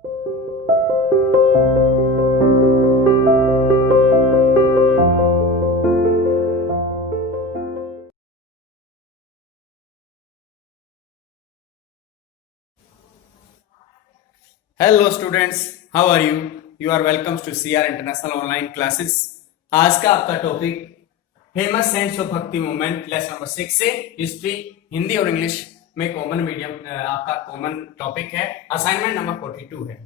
Hello students, how are you? You are welcome to CR international online classes. आज का आपका topic famous saints of bhakti movement lesson number 6 से history, Hindi और English में common medium आपका common topic है। Assignment number 42 है।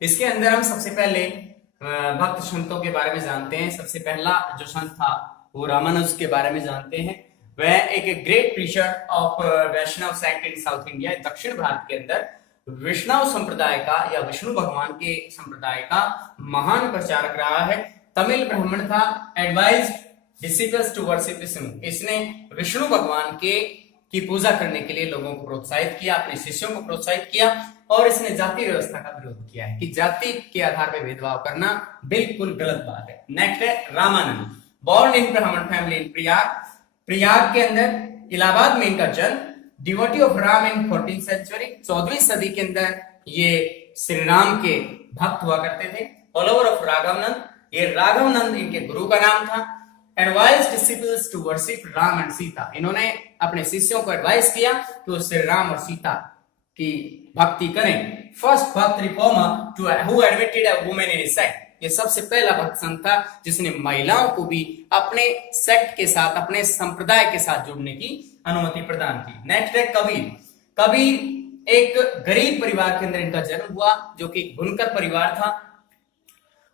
इसके अंदर हम सबसे पहले भक्त संतों के बारे में जानते हैं। सबसे पहला जो संत था वो रामानुज के बारे में जानते हैं। वह एक great preacher of Vaishnava sect in South India, दक्षिण भारत के अंदर वैष्णव संप्रदाय का या विष्णु भगवान के संप्रदाय का महान प्रचारक रहा है। तमिल ब्राह्मण था। Advised disciples to worship Vishnu. इसने विष्णु भगवान की पूजा करने के लिए लोगों को प्रोत्साहित किया, अपने शिष्यों को प्रोत्साहित किया। और इसने जाति व्यवस्था का विरोध किया है कि जाति के आधार पर भेदभाव करना बिल्कुल गलत बात है। नेक्स्ट है रामानंद। बॉर्न इन ब्राह्मण फैमिली इन प्रयाग के अंदर, इलाहाबाद में इनका जन्म। Devotee of Ram in 14th century, 14वीं सदी के अंदर ये श्री राम के भक्त हुआ करते थे। फॉलोवर ऑफ राघवनंद, ये राघवनंद इनके गुरु का नाम था। Advise disciples to worship Ram and Sita. इन्होंने अपने शिष्यों को एडवाइस किया कि वो श्री राम और सीता की भक्ति करें। First bhakta reformer to who admitted a women in his sect. ये सबसे पहला भक्त संत था जिसने महिलाओं को भी अपने सेक्ट के साथ, अपने संप्रदाय के साथ जुड़ने की अनुमति प्रदान की। नेक्स्ट है कबीर। कबीर एक गरीब परिवार के अंदर इनका जन्म हुआ, जो कि बुनकर परिवार था।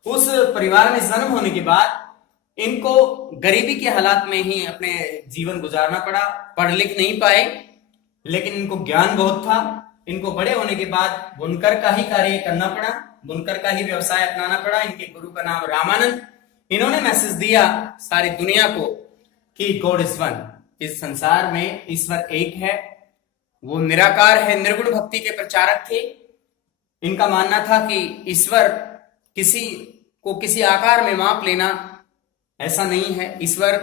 उस परिवार में जन्म होने के बाद इनको गरीबी के हालात में ही अपने जीवन गुजारना पड़ा। पढ़ लिख नहीं पाए, लेकिन इनको ज्ञान बहुत था। इनको बड़े होने के बाद बुनकर का ही कार्य करना पड़ा, बुनकर का ही व्यवसाय अपनाना पड़ा। इनके गुरु का नाम रामानंद। इन्होंने मैसेज दिया सारी दुनिया को कि गॉड इज वन। इस संसार में ईश्वर एक है, वो निराकार है। निर्गुण भक्ति के प्रचारक थे। इनका मानना था कि ईश्वर किसी को किसी आकार में माप लेना ऐसा नहीं है। ईश्वर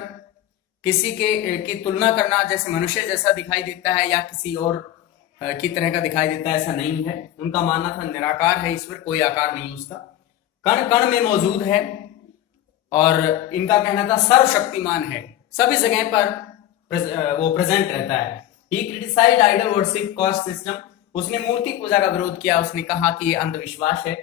किसी की तुलना करना, जैसे मनुष्य जैसा दिखाई देता है या किसी और की तरह का दिखाई देता है, ऐसा नहीं है। उनका मानना था निराकार है ईश्वर, कोई आकार नहीं उसका, कण कण में मौजूद है। और इनका कहना था सर्वशक्तिमान है, सभी जगह पर वो प्रेजेंट रहता है। He criticised idol worship, caste system. उसने मूर्ति पूजा का विरोध किया। उसने कहा कि ये अंधविश्वास है।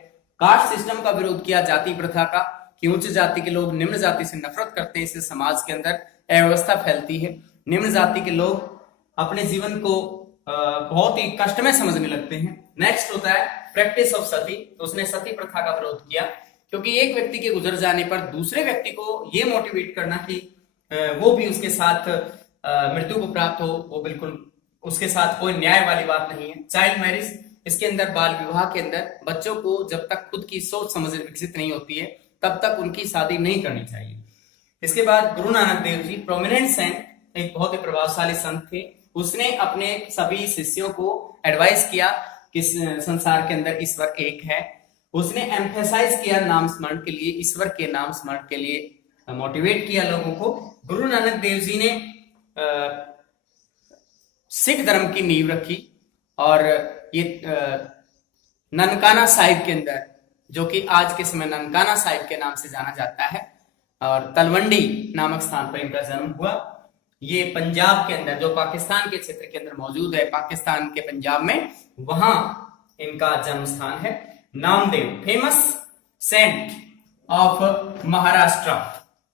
कास्ट सिस्टम का विरोध किया, जाति प्रथा का, कि उच्च जाति के लोग निम्न जाति से नफरत करते हैं, इससे समाज के अंदर अव्यवस्था फैलती है। निम्न जाति के लोग अपने जीवन को बहुत ही कष्ट में समझने लगते हैं। नेक्स्ट होता है प्रैक्टिस ऑफ सती। तो उसने सती प्रथा का विरोध किया, क्योंकि एक व्यक्ति के गुजर जाने पर दूसरे व्यक्ति को ये मोटिवेट करना कि वो भी उसके साथ मृत्यु को प्राप्त हो, वो बिल्कुल उसके साथ कोई न्याय वाली बात नहीं है। चाइल्ड मैरिज, इसके अंदर बाल विवाह के अंदर बच्चों को जब तक खुद की सोच समझ विकसित नहीं होती है तब तक उनकी शादी नहीं करनी चाहिए। इसके बाद गुरु नानक देव जी, प्रोमिनेंट सेंट, एक बहुत ही प्रभावशाली संत थे। उसने अपने सभी शिष्यों को एडवाइस किया कि संसार के अंदर ईश्वर एक है। उसने एम्फेसाइज किया नाम स्मरण के लिए, ईश्वर के नाम स्मरण के लिए मोटिवेट किया लोगों को। गुरु नानक देव जी ने सिख धर्म की नींव रखी। और ये ननकाना साहिब के अंदर, जो कि आज के समय ननकाना साहिब के नाम से जाना जाता है, और तलवंडी नामक स्थान पर इनका जन्म हुआ। ये पंजाब के अंदर, जो पाकिस्तान के क्षेत्र के अंदर मौजूद है, पाकिस्तान के पंजाब में, वहां इनका जन्म स्थान है। Namdev, famous saint of Maharashtra,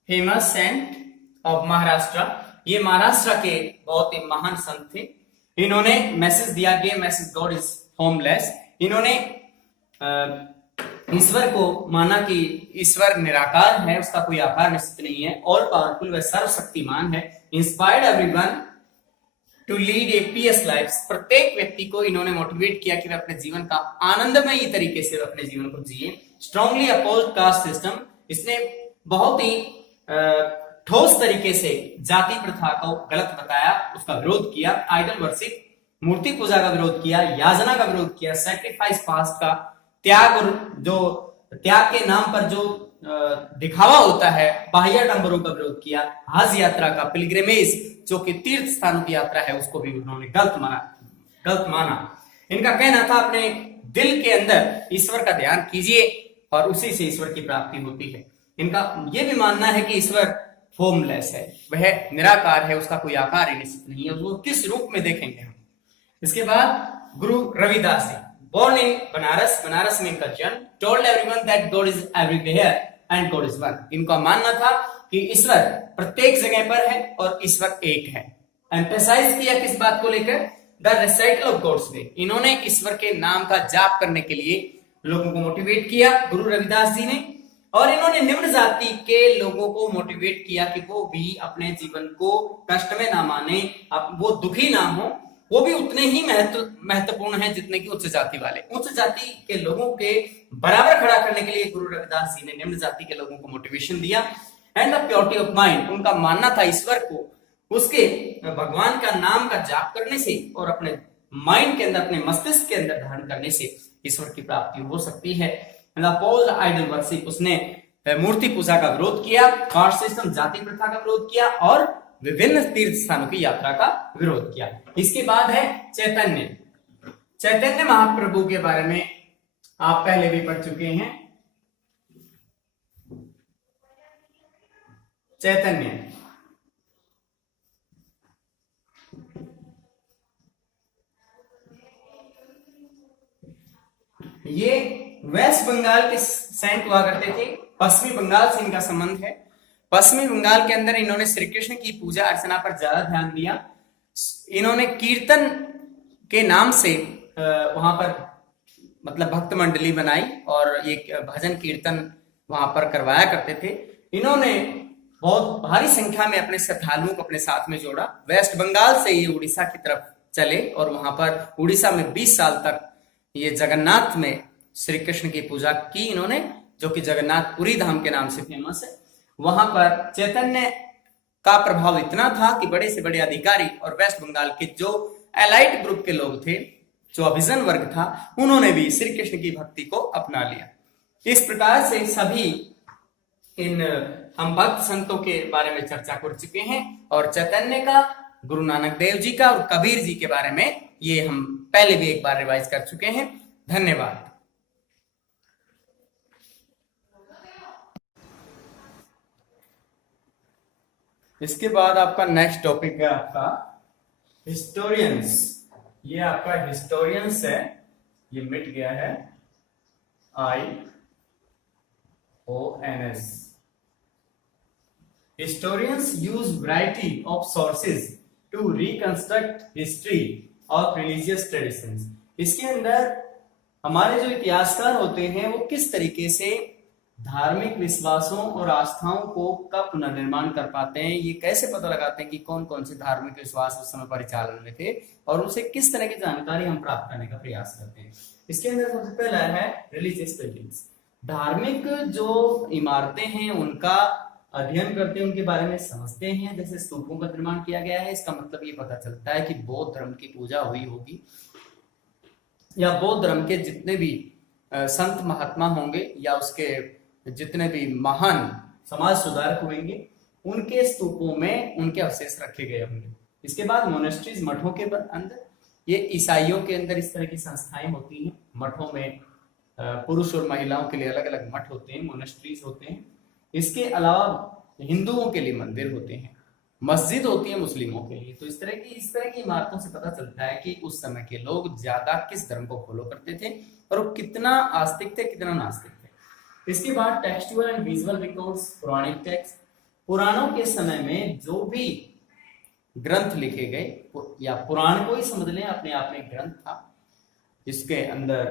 famous saint of Maharashtra. ये महाराष्ट्र के बहुत ही महान संत थे। इन्होंने मैसेज दिया कि मैसेज गॉड इज होमलेस। इन्होंने ईश्वर को माना कि ईश्वर निराकार है, उसका कोई आकार निश्चित नहीं है, ऑल पावरफुल, वह सर्वशक्तिमान है। Inspired everyone to lead a peace life. प्रत्येक व्यक्ति को इन्होंने मोटिवेट किया कि वे अपने जीवन का आनंदमयी तरीके से अपने जीवन को जिए। Strongly oppose caste system. इसने बहुत ही ठोस तरीके से जाति प्रथा को गलत बताया, उसका विरोध किया। आइडल वर्शिप, मूर्ति पूजा का विरोध किया। याजना का विरोध किया। सैक्रिफाइस पास्ट का त्याग, और जो त्याग के नाम पर जो दिखावा होता है, बाह्याडंबरों का विरोध किया। हज यात्रा का, पिलग्रिमेज, जो कि तीर्थ स्थानों की यात्रा है, उसको भी उन्होंने गलत माना। इनका कहना था अपने दिल के अंदर ईश्वर का ध्यान कीजिए और उसी से ईश्वर की प्राप्ति होती है। इनका यह भी मानना है कि ईश्वर फॉर्मलेस है, वह निराकार है, उसका कोई आकार ही निश्चित नहीं है, वो किस रूप में देखेंगे हम। इसके बाद गुरु रविदास जी, born in बनारस में इनका जन्म, told everyone that God is everywhere and God is one। इनका मानना था कि ईश्वर प्रत्येक जगह पर है और ईश्वर एक है। एम्फेसाइज किया किस बात को लेकर, the recital of god's way. इन्होंने ईश्वर के नाम का जाप करने के लिए लोगों को मोटिवेट किया गुरु रविदास जी ने, और इन्होंने निम्न जाति के लोगों को मोटिवेट किया कि वो भी अपने जीवन को कष्ट में ना माने, वो दुखी ना हो, वो भी उतने ही महत्वपूर्ण है जितने की उच्च जाति वाले। उच्च जाति के लोगों के बराबर खड़ा करने के लिए गुरु रविदास जी ने निम्न जाति के लोगों को मोटिवेशन दिया। And the purity of mind, उनका मानना था ईश्वर को उसके भगवान का नाम का जाप करने से और अपने माइंड के अंदर, अपने मस्तिष्क के अंदर धारण करने से ईश्वर की प्राप्ति हो सकती है। आइडल वर्शिप, उसने मूर्ति पूजा का विरोध किया, कास्ट सिस्टम जाति प्रथा का विरोध किया और विभिन्न तीर्थ स्थानों की यात्रा का विरोध किया। इसके बाद है चैतन्य। चैतन्य महाप्रभु के बारे में आप पहले भी पढ़ चुके हैं। चैतन्य ये वेस्ट बंगाल के सेंट हुआ करते थे, पश्चिमी बंगाल से इनका संबंध है। पश्चिमी बंगाल के अंदर इन्होंने श्री कृष्ण की पूजा अर्चना पर ज्यादा ध्यान दिया। इन्होंने कीर्तन के नाम से वहां पर मतलब भक्त मंडली बनाई और ये भजन कीर्तन वहां पर करवाया करते थे। इन्होंने बहुत भारी संख्या में अपने श्रद्धालुओं को अपने साथ में जोड़ा। वेस्ट बंगाल से ये उड़ीसा की तरफ चले और वहां पर उड़ीसा में 20 साल तक ये जगन्नाथ में श्री कृष्ण की पूजा की इन्होंने, जो कि जगन्नाथपुरी धाम के नाम से फेमस है। वहां पर चैतन्य का प्रभाव इतना था कि बड़े से बड़े अधिकारी और वेस्ट बंगाल के जो एलाइट ग्रुप के लोग थे, जो अभिजन वर्ग था, उन्होंने भी श्री कृष्ण की भक्ति को अपना लिया। इस प्रकार से सभी इन हम भक्त संतों के बारे में चर्चा कर चुके हैं और चैतन्य का, गुरु नानक देव जी का और कबीर जी के बारे में ये हम पहले भी एक बार रिवाइज कर चुके हैं। धन्यवाद। इसके बाद आपका नेक्स्ट टॉपिक है आपका हिस्टोरियंस। ये आपका हिस्टोरियंस है, ये मिट गया है, IONS। Historians use variety of sources to reconstruct history of religious traditions. इसके अंदर हमारे जो इतिहासकार होते हैं वो किस तरीके से धार्मिक विश्वासों और आस्थाओं को का पुनर्निर्माण कर पाते हैं, ये कैसे पता लगाते हैं कि कौन कौन से धार्मिक विश्वास उस समय परिचालन में थे और उनसे किस तरह की जानकारी हम प्राप्त करने का प्रयास करते हैं। इसके अंदर सबसे पहला है रिलीजियस बिल्डिंग्स। धार्मिक जो इमारतें हैं उनका अध्ययन करते हैं, उनके बारे में समझते हैं। जैसे स्तूपों का निर्माण किया गया है, इसका मतलब ये पता चलता है कि बौद्ध धर्म की पूजा हुई होगी या बौद्ध धर्म के जितने भी संत महात्मा होंगे या उसके जितने भी महान समाज सुधारक होंगे उनके स्तूपों में उनके अवशेष रखे गए होंगे। इसके बाद मोनेस्ट्रीज, मठों के अंदर, ये ईसाइयों के अंदर इस तरह की संस्थाएं होती हैं। मठों में पुरुष और महिलाओं के लिए अलग अलग मठ होते हैं, मोनेस्ट्रीज होते हैं। इसके अलावा हिंदुओं के लिए मंदिर होते हैं, मस्जिद होती है मुस्लिमों के लिए। तो इस तरह की इमारतों से पता चलता है कि उस समय के लोग ज्यादा किस धर्म को फॉलो करते थे और वो कितना आस्तिक थे, कितना नास्तिक थे। इसके बाद टेक्सचुअल एंड विजुअल रिकॉर्ड्स, पौराणिक टेक्स्ट। पुराणों के समय में जो भी ग्रंथ लिखे गए या पुराण को ही समझ लें, अपने आप में ग्रंथ था। इसके अंदर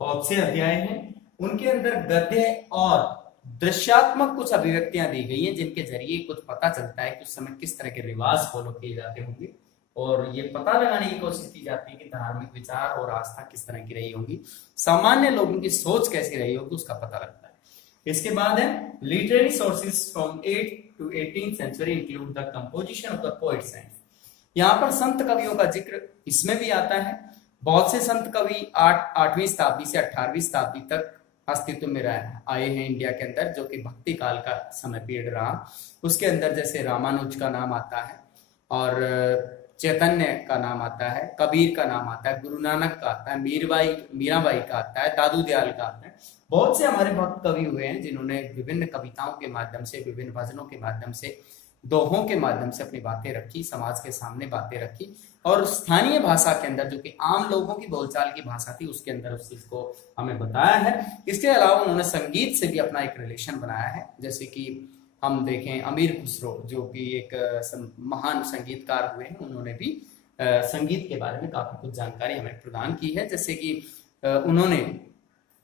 बहुत से अध्याय हैं, उनके अंदर गद्य और दृश्यात्मक कुछ अभिव्यक्तियां दी गई हैं जिनके जरिए कुछ पता चलता है कि उस समय किस तरह के रिवाज फॉलो किए जाते होंगे और ये पता लगाने की कोशिश की जाती है कि धार्मिक विचार और आस्था किस तरह की रही होंगी, सामान्य लोगों की सोच कैसी रही होगी, उसका पता लगता है। इसके बाद है literary sources from 8th to 18th century include the composition of the poets and. यहाँ पर संत कवियों का जिक्र इसमें भी आता है। बहुत से संत कवि 8वीं शताब्दी से 18वीं शताब्दी तक अस्तित्व में आए हैं इंडिया के अंदर, जो कि भक्ति काल का समय पीरियड रहा। उसके अंदर जैसे रामानुज का नाम आता है और चैतन्य का नाम आता है, कबीर का नाम आता है, गुरु नानक का आता है, मीराबाई का आता है, दादू दयाल का आता है। बहुत से हमारे भक्त कवि हुए हैं जिन्होंने विभिन्न कविताओं के माध्यम से, विभिन्न भजनों के माध्यम से, दोहों के माध्यम से अपनी बातें रखी, समाज के सामने बातें रखी, और स्थानीय भाषा के अंदर जो कि आम लोगों की बोलचाल की भाषा थी उसके अंदर उस चीज को हमें बताया है। इसके अलावा उन्होंने संगीत से भी अपना एक रिलेशन बनाया है। जैसे कि हम देखें अमीर खुसरो जो कि एक महान संगीतकार हुए हैं, उन्होंने भी संगीत के बारे में काफी कुछ जानकारी हमें प्रदान की है। जैसे कि उन्होंने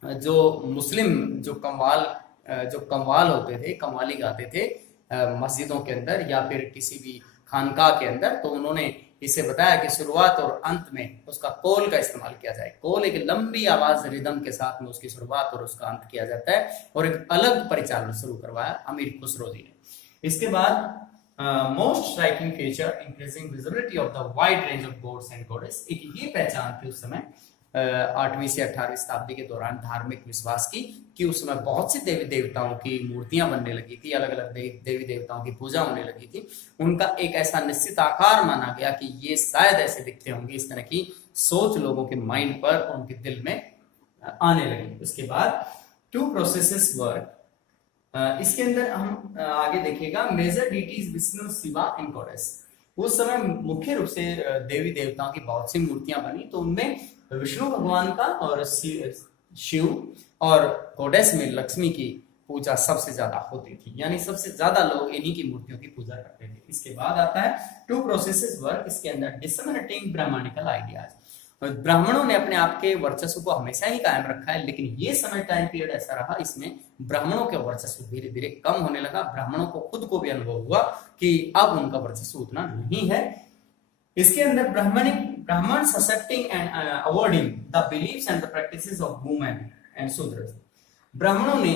जो मुस्लिम जो कव्वाल होते थे, कव्वाली गाते थे मस्जिदों के अंदर या फिर किसी भी खानकाह के अंदर, तो उन्होंने इसे बताया कि शुरुआत और अंत में उसका कोल का इस्तेमाल किया जाए। कोल एक लंबी आवाज रिदम के साथ में उसकी शुरुआत और उसका अंत किया जाता है, और एक अलग परिचालन शुरू करवाया अमीर खुसरो जी ने। इसके बाद most striking feature increasing visibility of the wide range of gods and goddess, एक ये पहचान थी उस समय 8वीं से 18वीं शताब्दी के दौरान धार्मिक विश्वास की, कि उस समय बहुत से देवी देवताओं की मूर्तियां बनने लगी थी, अलग अलग देवी देवताओं की पूजा होने लगी थी। उनका एक ऐसा निश्चित आकार माना गया कि ये शायद ऐसे दिखते होंगे, इस तरह की सोच लोगों के माइंड पर, उनके दिल में आने लगी। उसके बाद टू प्रोसेसेस वर्क, इसके अंदर हम आगे देखेगा major deities Vishnu Shiva and goddess. उस समय मुख्य रूप से देवी देवताओं की बहुत सी मूर्तियां बनी, तो उनमें विष्णु भगवान का और शिव और गॉडेस में लक्ष्मी की पूजा सबसे ज्यादा होती थी, यानी सबसे ज्यादा लोग इन्हीं की मूर्तियों की पूजा करते थे। इसके बाद आता है टू प्रोसेसेस वर्क, इसके अंदर डिसमिनेटिंग ब्राह्मणिकल आइडियाज। ब्राह्मणों ने अपने आप के वर्चस्व को हमेशा ही कायम रखा है, लेकिन ये समय टाइम पीरियड ऐसा रहा, इसमें ब्राह्मणों के वर्चस्व धीरे धीरे कम होने लगा। ब्राह्मणों को खुद को भी अनुभव हुआ कि अब उनका वर्चस्व उतना नहीं है। इसके अंदर Brahmin accepting and awarding the beliefs and the practices of women and Shudra. ब्राह्मणों ने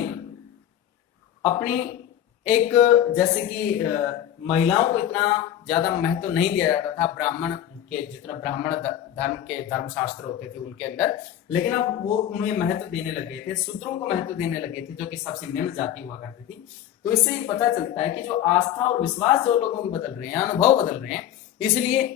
अपनी एक, जैसे कि महिलाओं को इतना ज्यादा महत्व नहीं दिया जाता था ब्राह्मण के, जितना ब्राह्मण धर्म के धर्मशास्त्र होते थे उनके अंदर, लेकिन अब वो उन्हें महत्व देने लगे थे, शूद्रों को महत्व देने लगे थे, जो कि सबसे निम्न जाति हुआ करती थी। तो इससे ही पता चलता है कि जो आस्था और विश्वास जो लोगों के बदल रहे हैं, अनुभव बदल रहे हैं। इसलिए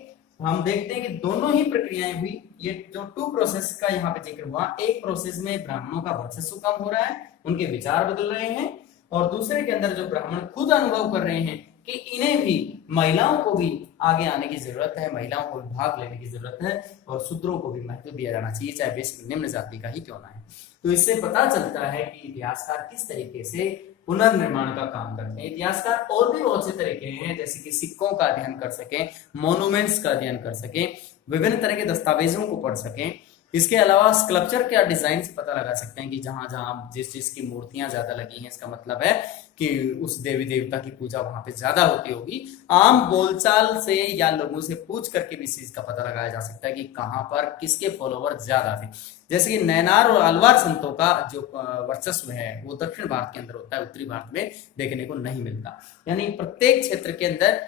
हम देखते हैं कि दोनों ही प्रक्रियाएं हुई। ये जो टू प्रोसेस का यहाँ पे जिक्र हुआ, एक प्रोसेस में ब्राह्मणों का वर्चस्व कम हो रहा है, उनके विचार बदल रहे हैं, और दूसरे के अंदर जो ब्राह्मण खुद अनुभव कर रहे हैं कि इन्हें भी, महिलाओं को भी आगे आने की जरूरत है, महिलाओं को भी भाग लेने की जरूरत है, और शूद्रों को भी महत्व दिया जाना चाहिए, चाहे वे निम्न जाति का ही क्यों ना है। तो इससे पता चलता है कि इतिहासकार किस तरीके से पुनर्निर्माण का काम करते हैं। इतिहासकार और भी बहुत से तरीके हैं, जैसे कि सिक्कों का अध्ययन कर सकें, मॉन्यूमेंट्स का अध्ययन कर सकें, विभिन्न तरह के दस्तावेजों को पढ़ सकें। इसके अलावा स्कल्पचर के डिजाइन से पता लगा सकते हैं कि जहां जहां जिस चीज की मूर्तियां ज्यादा लगी हैं, इसका मतलब है कि उस देवी देवता की पूजा वहां पे ज्यादा होती होगी। आम बोलचाल से या लोगों से पूछ करके भी इस चीज का पता लगाया जा सकता है कि कहां पर किसके फॉलोवर ज्यादा थे। जैसे कि नैनार और अलवार संतों का जो वर्चस्व है वो दक्षिण भारत के अंदर होता है, उत्तरी भारत में देखने को नहीं मिलता। यानी प्रत्येक क्षेत्र के अंदर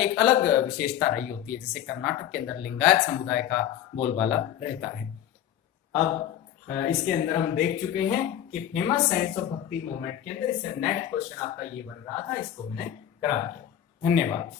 एक अलग विशेषता रही होती है। जैसे कर्नाटक के अंदर लिंगायत समुदाय का बोलबाला रहता है। अब इसके अंदर हम देख चुके हैं कि famous science of bhakti movement के अंदर इससे नेक्स्ट क्वेश्चन आपका ये बन रहा था, इसको मैंने करा दिया। धन्यवाद।